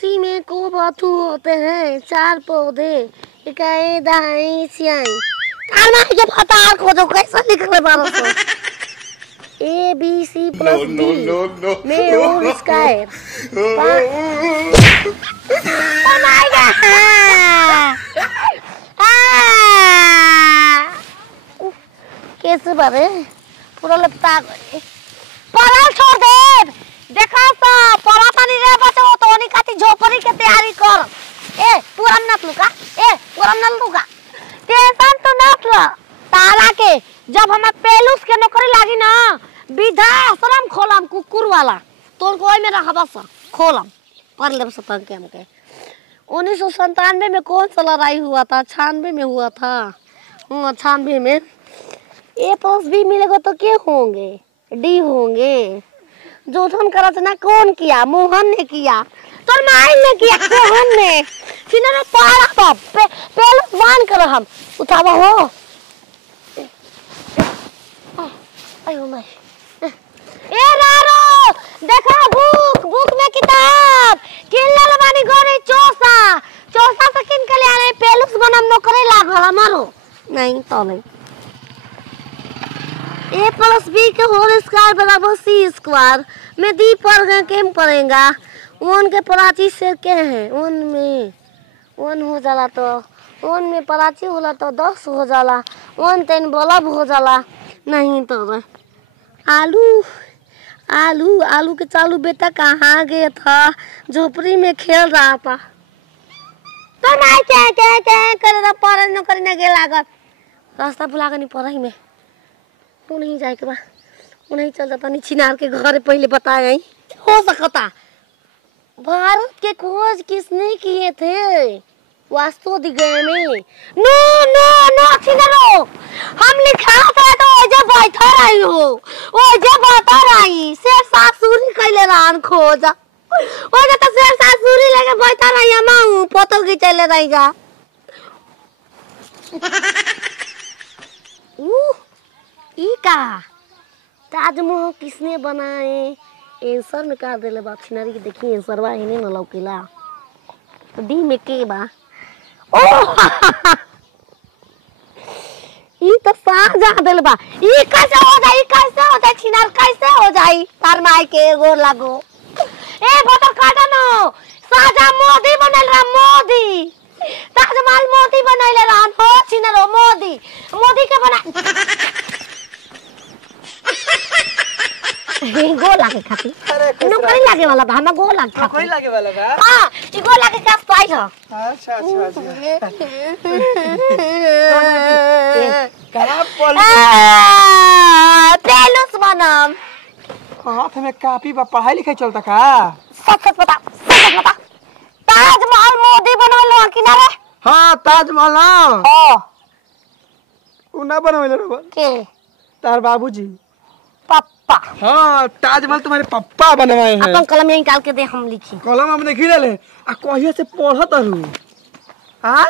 सी में को बाथू होते हैं 4 पौधे इकाई दाई सियाई खाना के पता को जो कैसे लिखले बारो A B C plus D में और स्क्वायर कैसे बारे पूरा लपटा गए पढ़ा छोड़ दे देखा तो पढ़ा तनी रे बच्चा वो तो नहीं खाती झोपड़ी के तैयारी कर ए पूरा नत लुका टेंशन तो नत ला ताला के जब हम पेलुस के नौकरी लागी ना विधा आश्रम खोलम कुकुर वाला तोर कोई में रखा बस खोलम पढ़ ले सब के हमके 1997 में कौन सा लड़ाई हुआ था 96 में हुआ था 96 में ए प्लस बी मिलेगा तो क्या होंगे डी होंगे जोधन का रचना कौन किया मोहन ने किया तो माई ने किया मोहन ने किन्होंने पारा तो पहले मान कर हम उठावा हो आयो मैं ए रारो देखा बुक में किताब किल्ला लबानी गोरी चोसा से किन के ले आने पेलुस बनम नौकरी लागल हमारो नहीं तो नहीं ए प्लस बी के होल स्क्वायर बराबर सी स्क्वायर में डी पर गए केम पड़ेगा वन के पराची से क्या है वन में वन हो जाला तो वन में पराची होला तो 10 हो जाला वन 10 बल्ब हो जाला नहीं तो आलू के चालू बेटा कहाँ गया था झोपड़ी में खेल रहा था तो नहीं क्या करे ना पढ़ न करे ना गे लागत रास्ता भुला के नहीं पढ़ाई में तू नहीं जाए के बा वो नहीं चल जाता नहीं छिनार के घर पहले बताया हो सकता भारत के खोज किसने किए थे वास्तु दिगय में नो नो नो छिनारो हम लिखा था तो जब बैठा रही हो वो जब बता रही शेर सासुरी कैले रान खोजा वो जब तो शेर सासुरी लेके बैठा रही हम फोटो खींचले रही जा ई का ताजमहल किसने बनाए आंसर में का देले बा छिनारी के देखी आंसर बा इने न लौकेला तो डी में के बा ओ ई तो साजा देले बा ई कैसे हो जाई छिनार कैसे हो जाई तार माई के एगो लागो ए बोतल काटा नो साजा मोदी बनल रा मोदी ताजमहल मोदी बनैले रा हो छिनारो मोदी के बना गो लागे खाती नौकरी लागे वाला बा हम गो लागे खाती नौकरी लागे वाला बा हां ई गो लागे का पाई हो अच्छा करा पॉलिसी पेलुस बनम हाथ में कॉपी बा पढ़ाई लिखाई चलता का सच बता ताजमहल मोदी बनवलो किनारे हां ताजमहल हां उ ना बनवले रे के तार बाबूजी पापा हाँ ताजमहल तुम्हारे पापा बनवाए हैं अपन कलम यहीं निकाल के दे हम लिखी कलम हमने गिरा ले आ कहिए से पढ़त रहू हां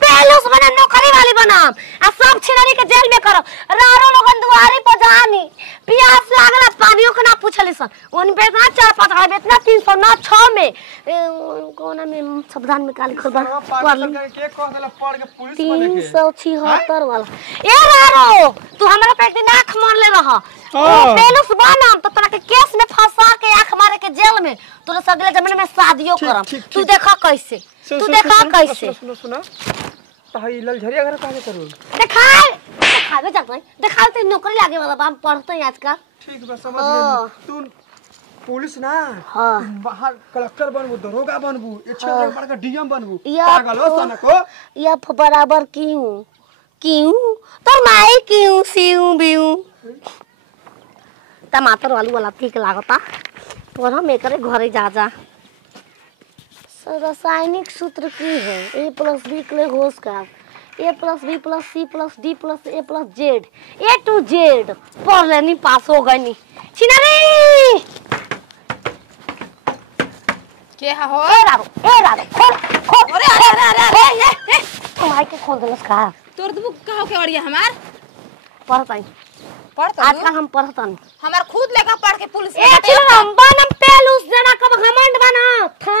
पेलुस बना नौकरी वाली बनाम आ सब छिनारी के जेल में करो रारो लोगन दुआरी पर जानी प्यास लागला पानियो के ना पूछले सन उन पे ना 4-5 है इतना 300 ना 6 में कोना में संविधान में काली खुदा कर ले के कह देला पढ़ के पुलिस बने के 376 वाला ए रारो तू हमरा पे एक आंख मार ले रहा पेलुस बनाम तो तोरा के केस में फंसा के आंख मारे के जेल में तोरा सगले जमाने में शादियो करम तू देखा कैसे सुनो तहई ललझरिया घर काहे करू देखावे जात भाई देखावे ते नौकरी लागे वाला हम पढ़ते हैं आजकल ठीक बा समझ गए तू पुलिस ना हां बाहर कलेक्टर बनबू दरोगा बनबू इच्छा बड़ का डीएम बनबू पागल हो सन को या बराबर क्यों तो माई क्यों सीऊ बीऊ टमाटर आलू वाला ठीक लागता पर हम एकरे घरे जा रासायनिक सूत्र की है ए प्लस बी के होश का A plus B plus C plus D plus A plus Z A to Z पढ़ लेनी पास हो गई छिनारी के हो ए रारो खोल अरे तुम्हारे के खोल देलस का तोर तो कहो के अड़िया हमार पढ़ताई आजकल हम पढ़तन हमार खुद लेका पढ़ के पुलिस ए छिना हम बनम पेलुस जना कब घमंड बना था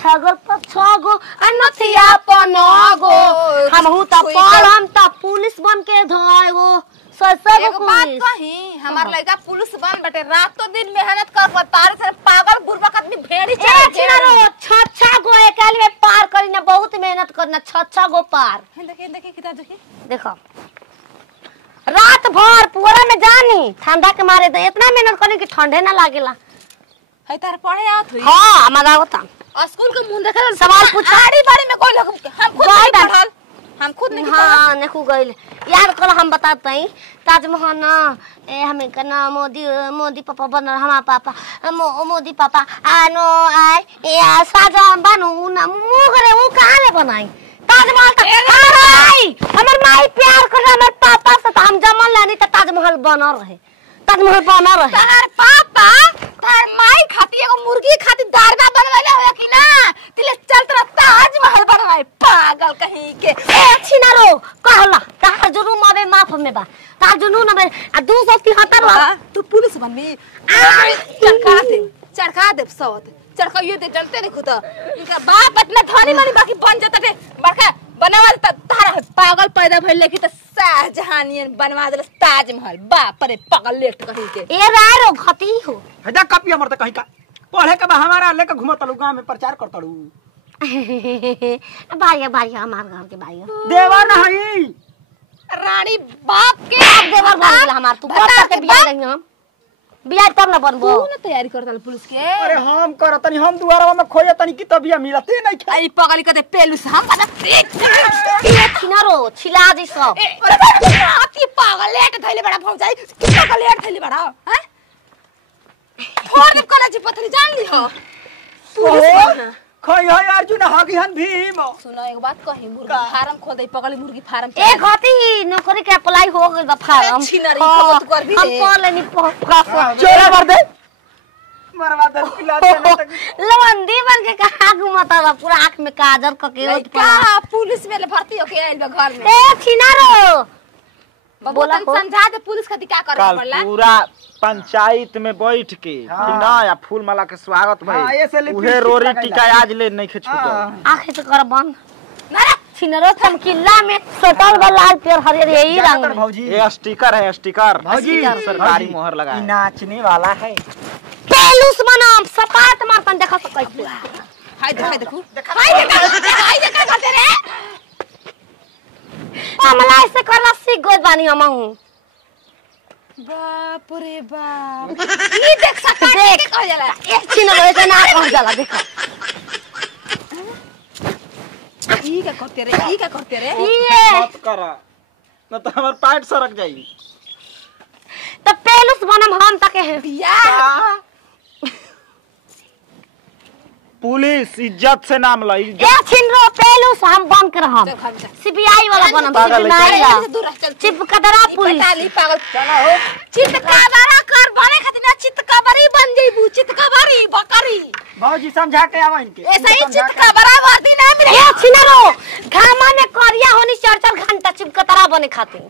छगल पर छगो अनथिया पनगो हमहू त पढ़म त पुलिस बन के धोएगो ससब एक बात कही हमार लड़का पुलिस बन बैठे रातों दिन मेहनत कर तारे से पागल बुरबक आदमी भेड़ी चढ़े चिनारो 6 गो एकाल में पार करी ना बहुत मेहनत करना 6 गो पार देखिए किताब देखिए देखो रात भर पूरा में जानी ठंडा के मारे तो इतना मेहनत करनी कि ठंडे ना लागेला है तार पढ़े आवत हुई हां मजा होता स्कूल के मुंह देखे सवाल पूछ आड़ी बारी में कोई हम खुद नहीं पढ़ल हम खुद नहीं हां नेकू गइल याद कर हम बताते हैं ताजमहल ना हमें करना मोदी पापा बन हमारा पापा मोदी पापा आनो आए या साजा बनू ना मुंह करे वो कहां ले बनाई ताजमहल हमर माई प्यार कर हमर पापा से हम जमल लानी त ताजमहल बना रहे तार पापा तार माई खाती एगो मुर्गी खाती दारवा बनवाले हो कि ना तिले चलत रह ताजमहल बनवाए पागल कहीं के ए छिनारो कहला तार जुनू मावे माफ में बा तार जुनू ना 273 तू पुलिस बनबी चढ़का दे सौत चढ़काइए दे चलते नहीं खुदा इनका बाप इतना धनी मनी बाकी बन जाता थे बड़का बनवा देता तारा पागल पैदा भइले कि त शाहजहानियन बनवा देल ताजमहल बाप रे पागल लेट कहीं के ए रारो खती हो हजा कपिया मरते कहीं का पढ़े के बा हमारा लेके घुमतलू गांव में प्रचार करतलू भाई हमार घर के भाई देवर ना हई रानी बाप के देवर बन गेल हमार तू बता के बियाह रही हम बियाह तब ना बनबो तू ना तैयारी करतल पुलिस के अरे हम करतनी हम दुआरवा में खोजे तनी की तबिया मिलते नहीं खे आई पगली कदे पेलुस हम बना छिनारो छिला जी सब अरे अति पागल लेट धइले बड़ा भौजाई कि पागल लेट धइले बड़ा हैं फोड़ दे कॉलेज पथरी जान ली हो ओ खई है अर्जुन हगिहन भीम सुनो एक बात कही मुर्गी फार्म खोल दे पगली मुर्गी फार्म ए घटी नौकरी के अप्लाई हो गइल बा फार्म छिनरी खबत कर भी हम पढ़ लेनी चोरा मार दे मरवा दे पिला दे लवंदी बन के कहां घुमता बा पूरा आंख में काजल क के का पुलिस में भर्ती होके आइल बा घर में ए छिनारो बोला समझा दे पुलिस खातिर का करे पड़ला पूरा पंचायत में बैठ के ठीक ना या फूल माला के स्वागत भाई उहे रोरी टीका आज ले नहीं छूटो आंखें तो कर बंद ना छिनरो चमकीला में सटल बा लाल पेड़ हरियर यही रंग में भौजी ये स्टिकर है स्टिकर भौजी सरकारी मोहर लगा है नाचने वाला है पेलुस बनाम सपाट मारतन देखा सकै छी हाय देखो हाय देखा करते रे हमला ऐसे करना सीख गइल बानी हमहू बाप रे बाप ये देख सकता है के कह जाला एक छिनरो ऐसे ना कह जाला देखा ई का करते रे ये मत करा न तो हमर पैंट सरक जाई तो पेलुस बनम हम तके है बियाह पुलिस इज्जत से नाम ला इज्जत ए छिनरो पेलुस हम बन के रहम सीबीआई वाला बनम सीबीआई ला चिपकदरा पुलिस पटाली पागल चला हो चितकाबरा कर बने खातिर ना चितकाबरी बन जइबू चितकाबरी बकरी भौजी समझा के आवा इनके ऐसे ही चितकाबरा वादी ना मिले ए छिनरो घामा में करिया होनी 4 घंटा चिपकदरा बने खातिर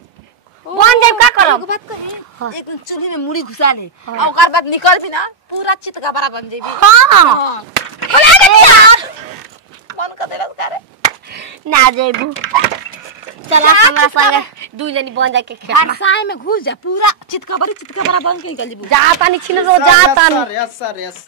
बन जाए का करम बात कहे एक चूल्हे में मुड़ी घुसा ले और ओकर बाद निकल भी ना पूरा चितकाबरा बन जइबी हां खोला दे यार मन कर देलस करे ना जेबू चला हमरा संगे दुई जनी बन जाके हर साय में घुस जा पूरा चितकाबरी चितकाबरा बन के निकल जइबू जा तानी छिनरो जा तानी यस सर यस